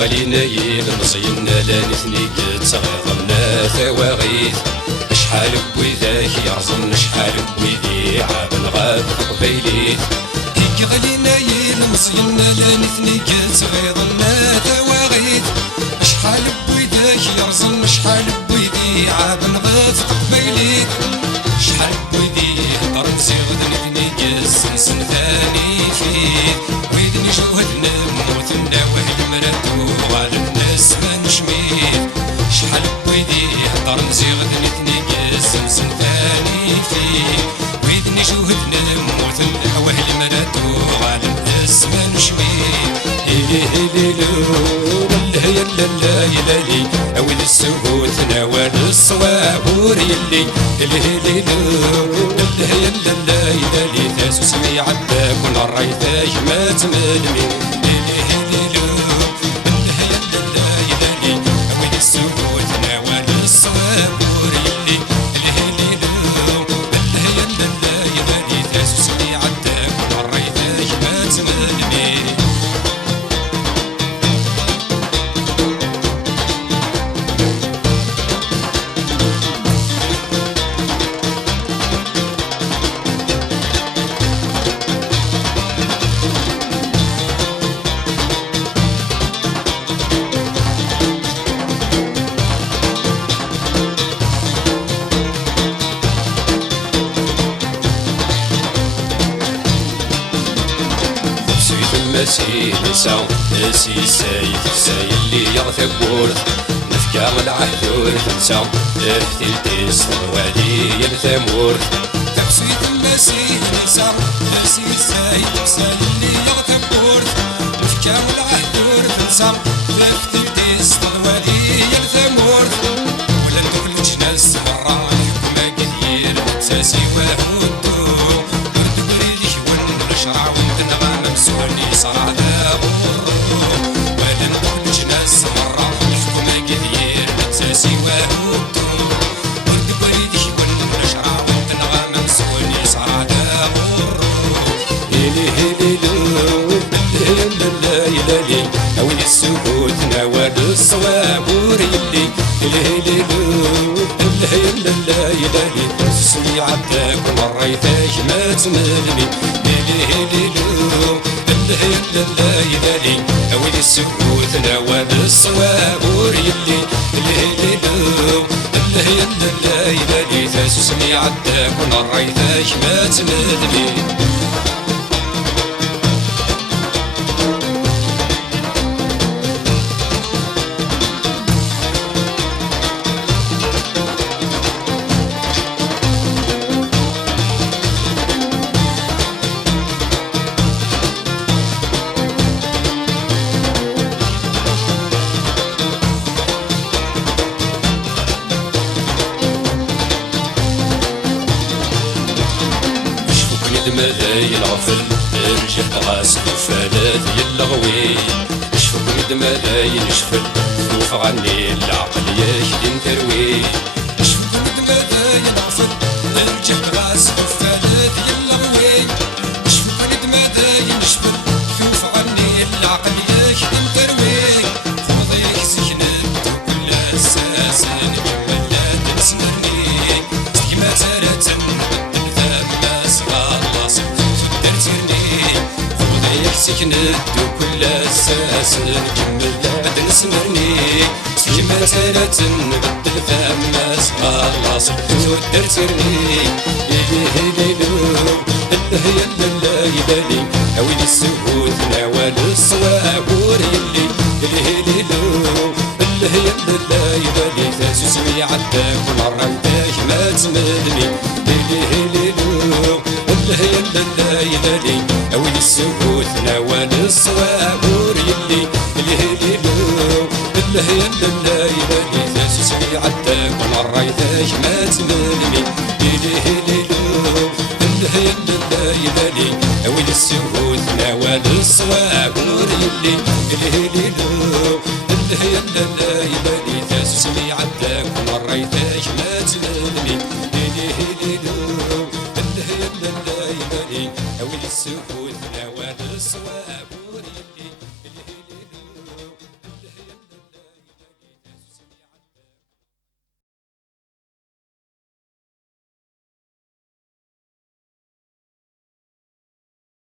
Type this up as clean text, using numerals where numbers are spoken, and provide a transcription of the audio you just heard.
غلينا يلمصينا لا نثني تغيظنا ثواغيث شحال بويداك يرزن شحال بويدي عاد نغاب قبيليت كي غلينا يلمصينا لا نثني تغيظنا ثواغيث شحال بويداك يرزن شحال بويدي عاد نغاب قبيليت شحال بويدي هضر نزيغ نثني سنسن ثاني فيه ويدني جوهدنا موتنا وهي مراتو غالب الناس ما نشميت شحال بويدي هضر نزيغ نثني سنسن ثاني فيه ويدني جوهدنا موتنا وهي مراتو غالب الناس ما نشميت هيلي هيلي لو هي لا يلالي اويد السهوت نوال الصوابور يلي الهيلي لو هي لا يلالي تاسو سمي عداك ونرايتاك ما تملمي الهيلي لو هي لا يلالي اويد السهوت نوال الصوابور يلي الهيلي لو هي لا يلالي تاسو سمي عداك ونرايتاك ما تملمي مسي نسا نسي سايد سايد اللي يغثب ورث نفكار العهد ورث افتي الديس الوادي يلثم ورث تقصيد المسي نسا نسي سايد سايد اللي يغثب ورث نفكار العهد ورث افتي الديس الوادي يلثم ورث ولا نقول جناس مرة ما كثير ساسي وهودو ورد بريدي ونشرع ونغنى ممسوني صراحة ولا نقول جناس مرة الحكم كثير متساسي وهودو ورد بريدي ونشرع ونغنى ممسوني صراحة هيلي هيلي لو لا يلالي اويد السكوت نوال الصوابور يلي الهيلي لو لا يلالي تسمي عداك ومريتاك ما تملمي الهيلي لو لا يلالي اويد السكوت نوال الصوابور يلي الهيلي لو لا يلالي تسمي عداك ومريتاك ما تملمي مذاي الغفل رجع غاس فلات يلغوي شفق ند مذاي نشفل ذوف عني العقل يهدم تروي شفق ند مذاي الغفل رجع غاس فلات يلغوي شفق ند مذاي نشفل ذوف عني العقل يهدم تروي خذيك سكنت كل اساس نكمل لا تنسني كما ترى سكنت وكل اساس نكمل بعد نسمرني كيما تالت نبدل فماس خلاص تودر ترني هيلي لو هي لا يبالي اويد السهوت نوال الصوابور يلي هيلي لو هي لا يبالي تاسو سمي عداك ومريتاك ما تملمي هيلي لو هي لا يبالي اويد السكوت نوال الصوابور يلي الهيلي لو هي لا يبالي تاسو سمي عداك ومريتاك ما تملمي الهيلي لو هي لا يبالي اويد السكوت نوال الصوابور يلي الهيلي لو هي لا يبالي تاسو سمي عداك ومريتاك ما تملمي الهيلي لو هي لا يبالي اويد السكوت نوال الصواب